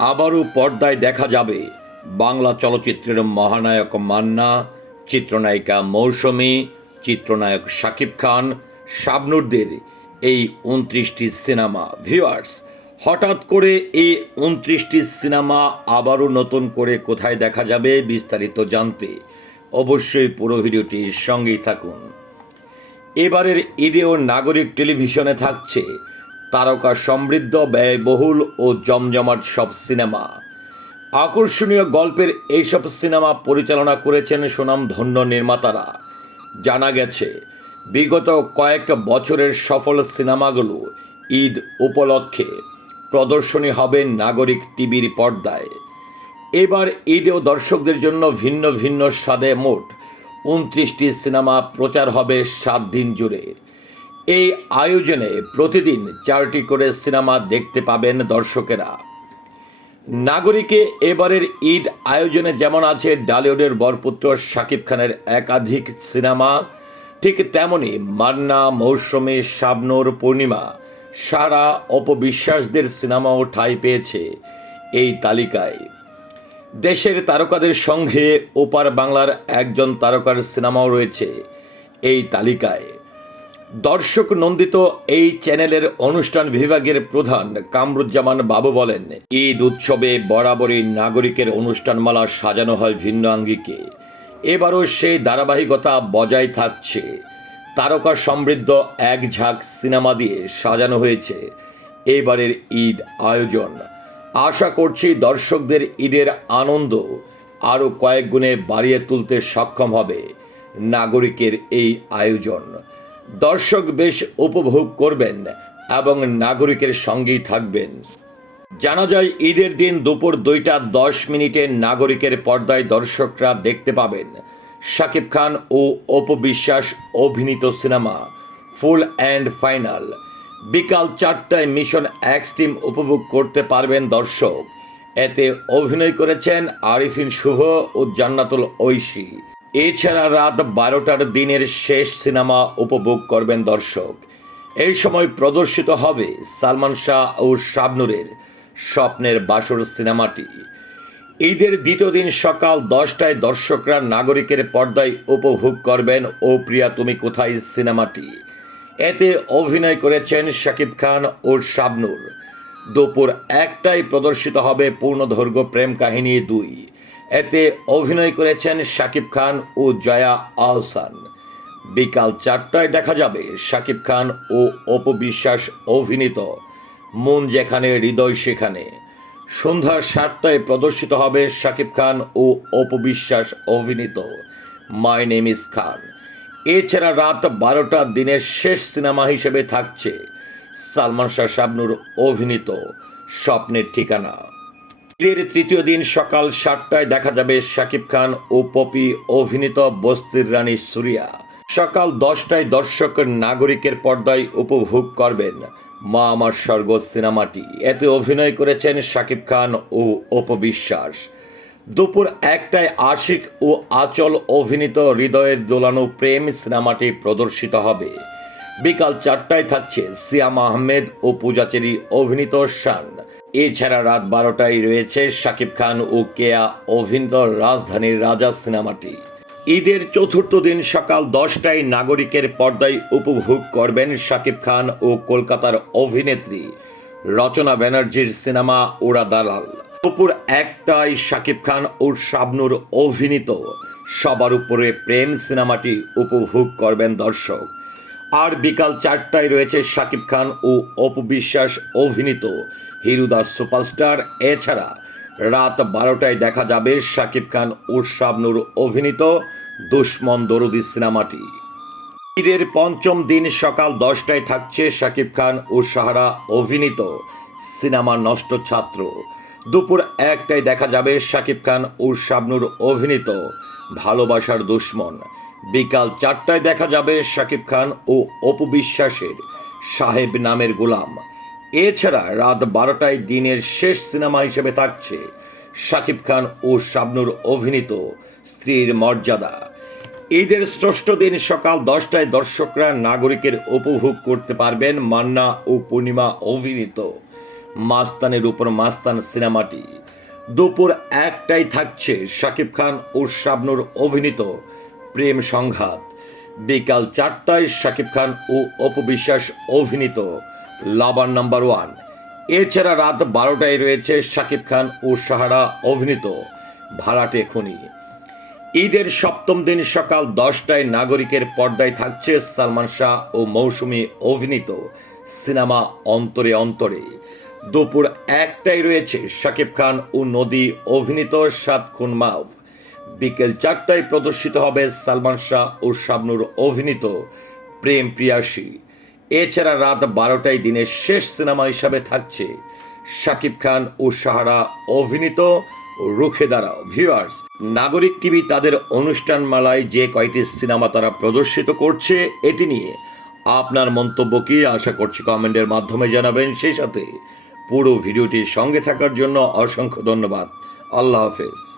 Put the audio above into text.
আবারও পর্দায় দেখা যাবে বাংলা চলচ্চিত্রের মহানায়ক মান্না, চিত্রনায়িকা মৌসুমী, চিত্রনায়ক শাকিব খান, শাবনুরদের এই উনত্রিশটি সিনেমা। ভিউয়ার্স, হঠাৎ করে এই উনত্রিশটি সিনেমা আবারও নতুন করে কোথায় দেখা যাবে বিস্তারিত জানতে অবশ্যই পুরো ভিডিওটির সঙ্গেই থাকুন। এবারের ঈদেও নাগরিক টেলিভিশনে থাকছে তারকা সমৃদ্ধ, ব্যয়বহুল ও জমজমাট সব সিনেমা। আকর্ষণীয় গল্পের এইসব সিনেমা পরিচালনা করেছেন সুনামধন্য নির্মাতারা। জানা গেছে, বিগত কয়েক বছরের সফল সিনেমাগুলো ঈদ উপলক্ষে প্রদর্শনী হবে নাগরিক টিভির পর্দায়। এবার ঈদেও দর্শকদের জন্য ভিন্ন ভিন্ন স্বাদে মোট উনত্রিশটি সিনেমা প্রচার হবে সাত দিন জুড়ে। এই আয়োজনে প্রতিদিন চারটি করে সিনেমা দেখতে পাবেন দর্শকেরা। নাগরিকে এবারের ঈদ আয়োজনে যেমন আছে ডালিউডের বরপুত্র শাকিব খানের একাধিক সিনেমা, ঠিক তেমনি মান্না, মৌসুমী, শাবনুর, পূর্ণিমা, সারা অপবিশ্বাসদের সিনেমাও ঠাঁই পেয়েছে এই তালিকায়। দেশের তারকাদের সঙ্গে ওপার বাংলার একজন তারকার সিনেমাও রয়েছে এই তালিকায়। দর্শক নন্দিত এই চ্যানেলের অনুষ্ঠান বিভাগের প্রধান কামরুজ্জামান বাবু বলেন, ঈদ উৎসবে বরাবরই নাগরিকের অনুষ্ঠানমালা সাজানো হয় ভিন্ন আঙ্গিকে। এবারও সেই ধারাবাহিকতা বজায় থাকছে। তারকা সমৃদ্ধ এক ঝাঁক সিনেমা দিয়ে সাজানো হয়েছে এবারের ঈদ আয়োজন। আশা করছি দর্শকদের ঈদের আনন্দ আরও কয়েক গুণে বাড়িয়ে তুলতে সক্ষম হবে নাগরিকের এই আয়োজন। দর্শক বেশ উপভোগ করবেন এবং নাগরিকের সঙ্গেই থাকবেন। জানা যায়, ঈদের দিন দুপুর দুইটা দশ মিনিটে নাগরিকের পর্দায় দর্শকরা দেখতে পাবেন শাকিব খান ও অপবিশ্বাস অভিনীত সিনেমা ফুল অ্যান্ড ফাইনাল। বিকাল চারটায় মিশন এক্স টিম উপভোগ করতে পারবেন দর্শক। এতে অভিনয় করেছেন আরিফিন শুভ ও জান্নাতুল ঐশী। এছাড়া রাত বারোটার দিনের শেষ সিনেমা উপভোগ করবেন দর্শক। এই সময় প্রদর্শিত হবে সালমান শাহ ও শাবনুরের স্বপ্নের বাসর সিনেমাটি। ঈদের দ্বিতীয় দিন সকাল দশটায় দর্শকরা নাগরিকের পর্দায় উপভোগ করবেন ও প্রিয়া তুমি কোথায় সিনেমাটি। এতে অভিনয় করেছেন শাকিব খান ও শাবনুর। দুপুর একটায় প্রদর্শিত হবে পূর্ণদৈর্ঘ্য প্রেম কাহিনী দুই। এতে অভিনয় করেছেন শাকিব খান ও জয়া আহসান। বিকাল চারটায় দেখা যাবে শাকিব খান ও অপবিশ্বাস অভিনীত মন যেখানে, হৃদয় সেখানে। সন্ধ্যা সাতটায় প্রদর্শিত হবে শাকিব খান ও অপবিশ্বাস অভিনীত মাই নেম ইস খান। এছাড়া রাত বারোটা দিনের শেষ সিনেমা হিসেবে থাকছে সালমান শাহ শাবনুর অভিনীত স্বপ্নের ঠিকানা। ঈদের তৃতীয় দিন সকাল সাতটায় দেখা যাবে শাকিব খান ও পপি অভিনীত বস্তির রানী সুরিয়া। সকাল দশটায় দর্শক নাগরিকের পর্দায় উপভোগ করবেন মা আমার স্বর্গ সিনেমাটি। এতে অভিনয় করেছেন শাকিব খান ও অপবিশ্বাস দুপুর একটায় আশিক ও আচল অভিনীত হৃদয়ের দোলানো প্রেম সিনেমাটি প্রদর্শিত হবে। বিকাল চারটায় থাকছে সিয়াম আহমেদ ও পূজাচেরি অভিনীত শান। এছাড়া রাত বারোটায় রয়েছে শাকিব খান ও কেয়া অভিনীত রাজধানীর রাজা সিনেমাটি। ঈদের চতুর্থ দিন সকাল দশটায় নাগরিকের পর্দায় উপভোগ করবেন শাকিব খান ও কলকাতার অভিনেত্রী রচনা ব্যানার্জির সিনেমা ওরা দালাল। দুপুর একটায় শাকিব খান ও শাবনুর অভিনীত। সবার উপরে প্রেম সিনেমাটি উপভোগ করবেন দর্শক। আর বিকাল চারটায় রয়েছে শাকিব খান ও অপবিশ্বাস অভিনীত। হিরুদা সুপারস্টার। এছাড়া রাত বারোটায় দেখা যাবে শাকিব খান ও শাবনুর অভিনীত দুশ্মন দরদি সিনেমাটি। ঈদের পঞ্চম দিন সকাল দশটায় থাকছে শাকিব খান ও সাহারা অভিনীত সিনেমা নষ্ট ছাত্র। দুপুর একটায় দেখা যাবে শাকিব খান ও শাবনুর অভিনীত ভালোবাসার দুশ্মন। বিকাল চারটায় দেখা যাবে শাকিব খান ও অপু বিশ্বাসের সাহেব নামের গোলাম। এছাড়া রাত বারোটায় দিনের শেষ সিনেমা হিসেবে থাকছে শাকিব খান ও শাবনুর অভিনীত স্ত্রীর মর্যাদা। ঈদের ষষ্ঠ দিন সকাল দশটায় দর্শকরা নাগরিকের উপভোগ করতে পারবেন মান্না ও পূর্ণিমা অভিনীত মাস্তানের উপর মাস্তান সিনেমাটি। দুপুর একটাই থাকছে শাকিব খান ও শাবনুর অভিনীত প্রেম সংঘাত। বিকাল চারটায় শাকিব খান ও অপবিশ্বাস অভিনীত লাভার নাম্বার ওয়ান। এছাড়া রাত বারোটায় রয়েছে শাকিব খান ও সাহারা অভিনীত ভাড়াটে খুনি। ঈদের সপ্তম দিন সকাল দশটায় নাগরিকের পর্দায় থাকছে সালমান শাহ ও মৌসুমী অভিনীত সিনেমা অন্তরে অন্তরে। দুপুর একটায় রয়েছে শাকিব খান ও নদী অভিনীত সাত খুন মাফ। বিকেল চারটায় প্রদর্শিত হবে সালমান শাহ ও শাবনুর অভিনীত প্রেম প্রিয়াসী। এছাড়া রাত বারোটায় দিনের শেষ সিনেমা হিসাবে থাকছে শাকিব খান ও সাহারা অভিনীত রুখে দাঁড়াও। ভিউয়ার্স নাগরিক টিভি তাদের অনুষ্ঠান মালায় যে কয়টি সিনেমা তারা প্রদর্শিত করছে এটি নিয়ে আপনার মন্তব্য কি আশা করছি কমেন্টের মাধ্যমে জানাবেন। সেই সাথে পুরো ভিডিওটির সঙ্গে থাকার জন্য অসংখ্য ধন্যবাদ। আল্লাহ হাফেজ।